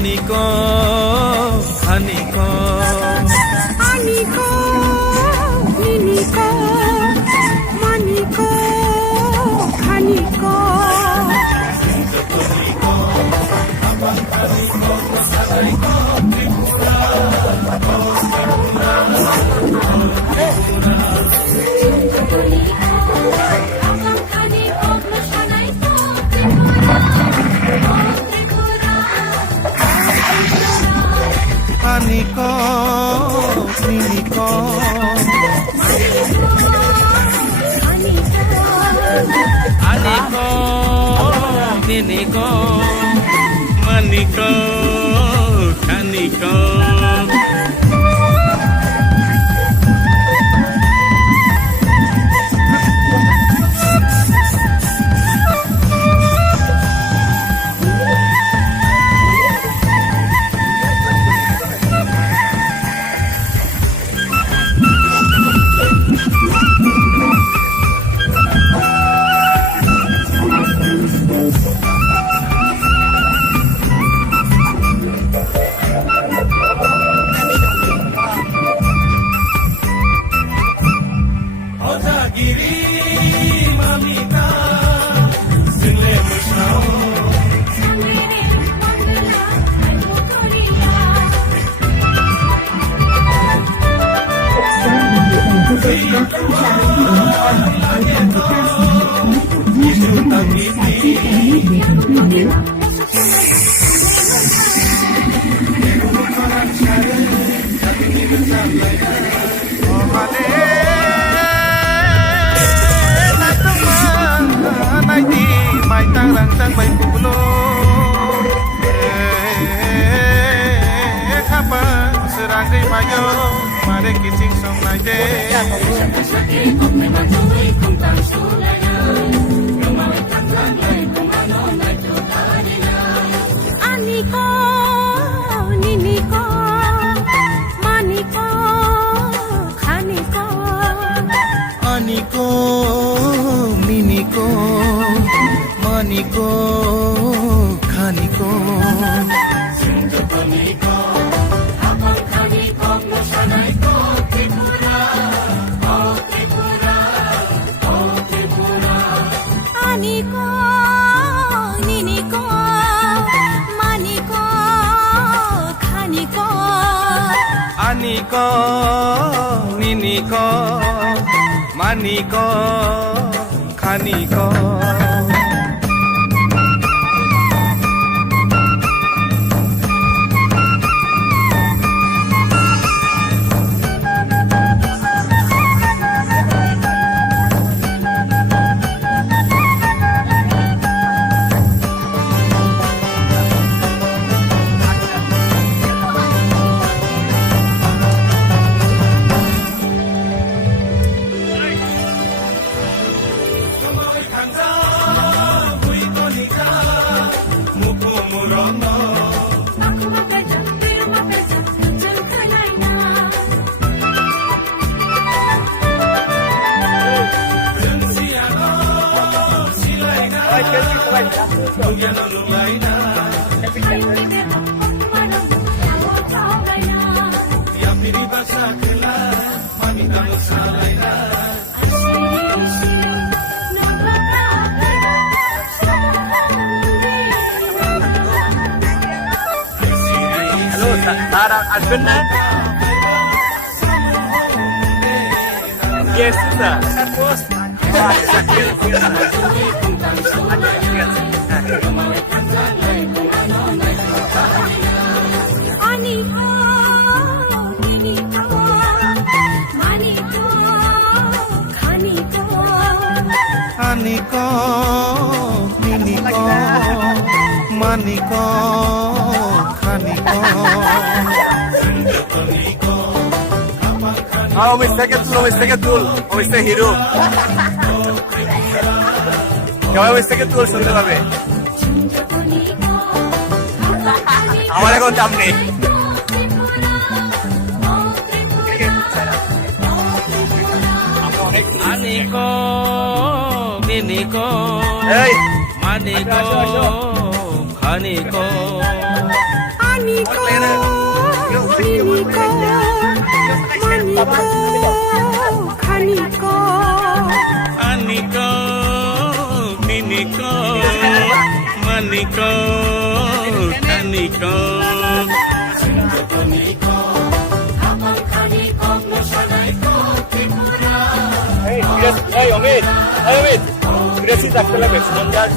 মানিক খানিক আনিক নিনিক মানিক খানিক আনিক নিনিক আনিক নিনিক মানিক খানিক Mare kicing song naide আনিক নিনিক মানিক খানিক আনিক নিনিক মানিক খানিক আনিক নিনিক মানিক খানিক আনিক নিনিক মানিক খানিক স্যার আসবেন না? Yes sir. আনিক নিনিক মানিক খানিক আনিক নিনিক মানিক খানিক Umi second tool, Umi se hero. Kaya Umi second tool শুনতে পাবে। আমার এখন দাম নেই। আনিক নিনিক এই মানিক খানিক Aniko, Niniko, Maniko, Khaniko. Aniko, Niniko, Maniko, Kaniko. Hey, Omid. Hey, Omid. Gracie থাকতে লাগে সুন্দর।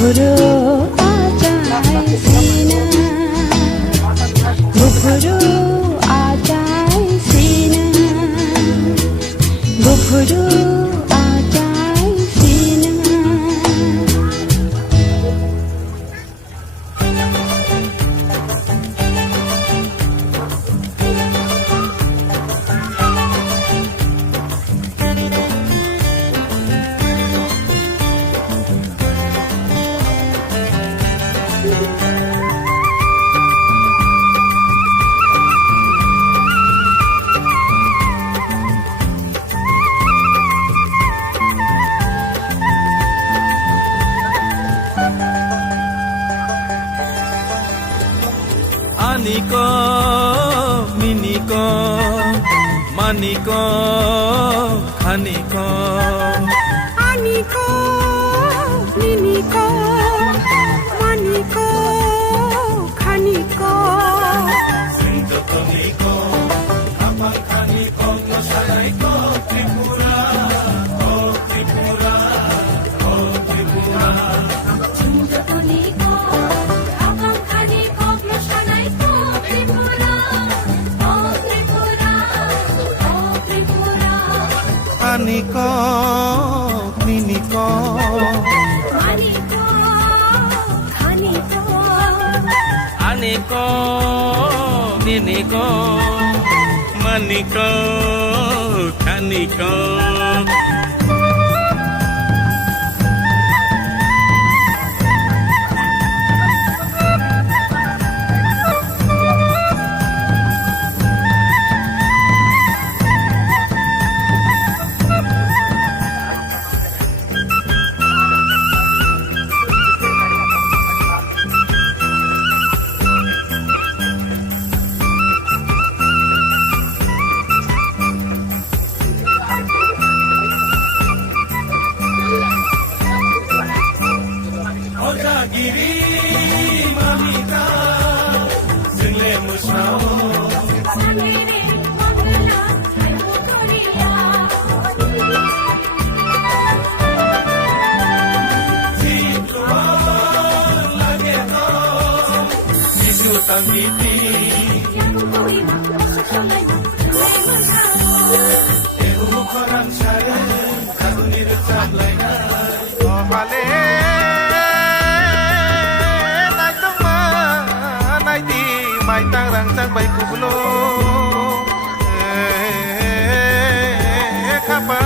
घुघुरु आ जाए सीना घुघुरु आ जाए सीना घुघुरु आ जाए सीना Aniko, miniko, maniko, khaniko. Aniko, miniko, maniko, khaniko. Sintotoniko, kapang khaniko, masalaiko, Tripura, oh Tripura, oh Tripura. Sintotoniko, kapang khaniko, masalaiko, Tripura, oh Tripura, oh Tripura. Aniko, miniko, Maniko, khaniko. aniko, miniko, maniko, khaniko. Ojagiri mamita, single musao. Sangere mangala, hai mukoriya. Jitwa lage to, isu tangiti. Yang koi masuk solai, solai masao. Ehu mukharan share, kaduni rucap laina. Oh hale. Mai tang rang sang bai kublo khapa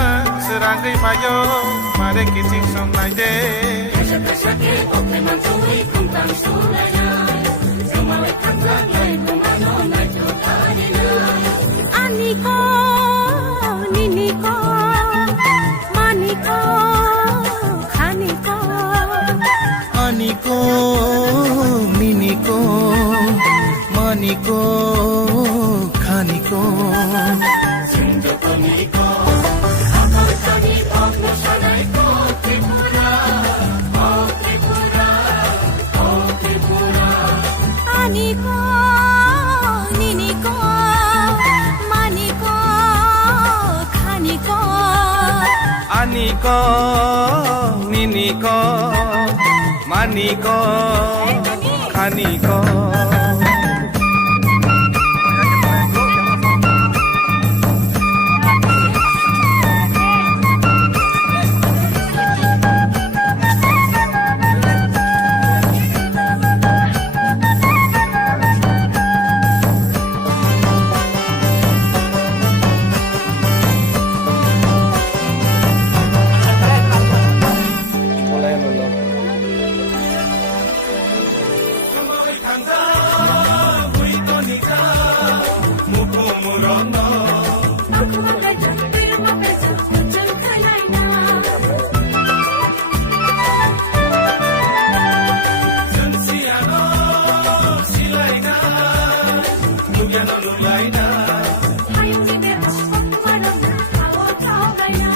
serang gai mayo mare kiching song nai de Sake okle mansui kuntang sulaya. Semale kantang lai kumano nai chotadina. Aniko, niniko, maniko, khaniko. aniko miniko maniko khaniko sintotoniko Khaniko, masalaiko, Tripura, oh Tripura, oh Tripura. Aniko, niniko, maniko, khaniko. aniko miniko maniko khaniko. Aku bekerja, biar bekerja, jangan kelaina. Hayat kita waktu malam, kau tahu gaya.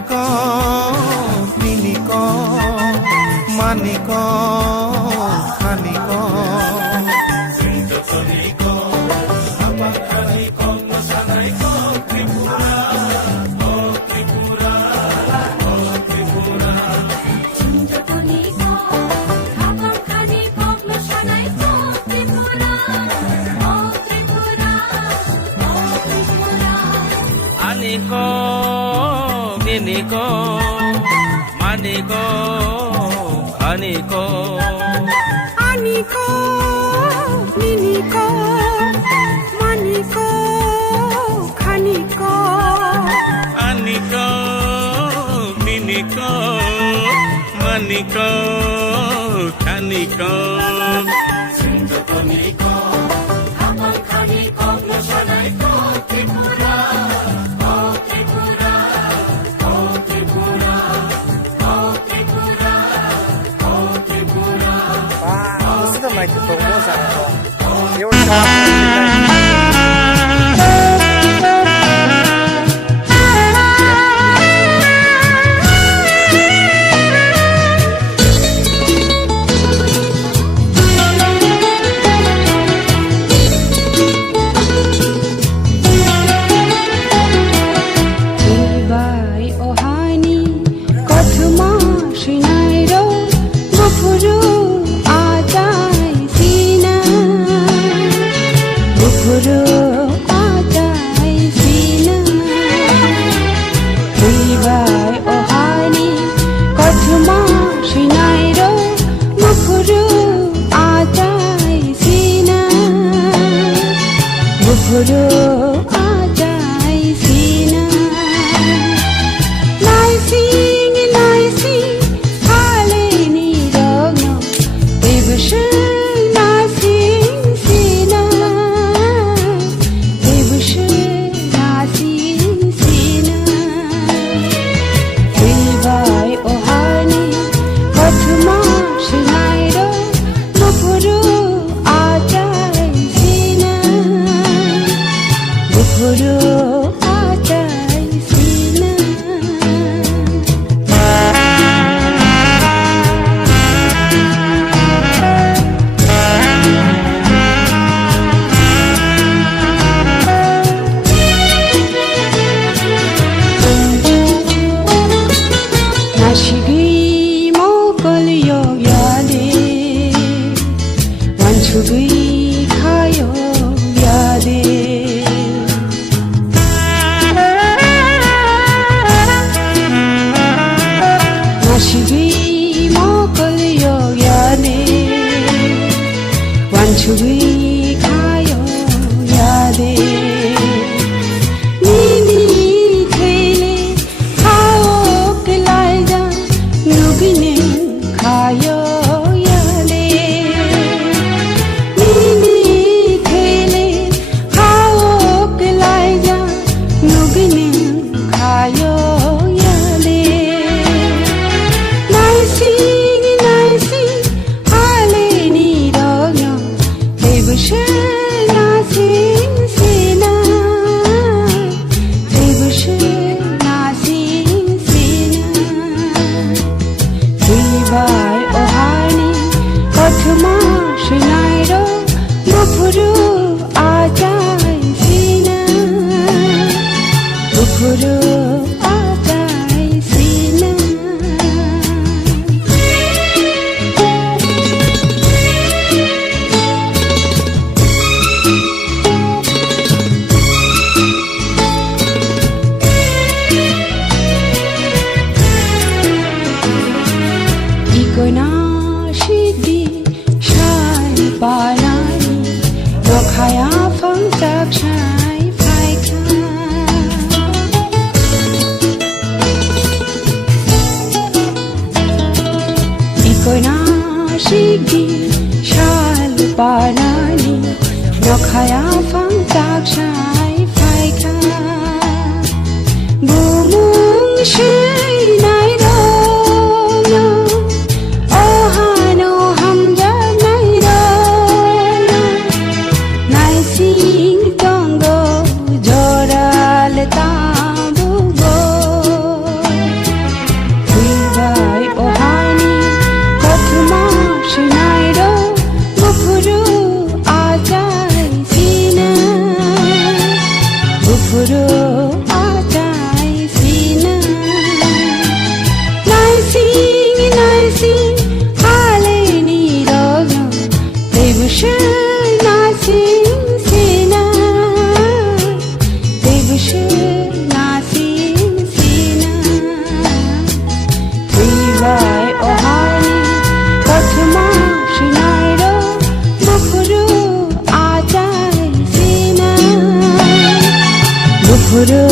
খানিক মিনিক মানিক খানিক আনিক মিনিক মানিক খানিক আনিক মিনিক মানিক খানিক আনিক মিনিক মানিক খানিক 쓰던 마이크 보고 못 살아서 이걸 Bye, oh honey, kothuma shinairo, gopuru ajai sina, gopuru ajai sina. Bye, oh honey, kothuma shinairo, gopuru ajai sina, gopuru ajai sina. छुई खायो यादे नीली थैले खाओ के लाइजा नुगिने खायो यादे नीली थैले खाओ के लाइजा नुगिने खायो यादे नाइसी नाइसी हाले नी रोयो बुखुरो आचाई सीना नाइसिङ हालै नि रोजो देवुसे नासिङ सीना देवुसे नासिङ सीना विवाय ओहानी कथमा सुनाइरो बुखुरो आचाई सीना बुखुरो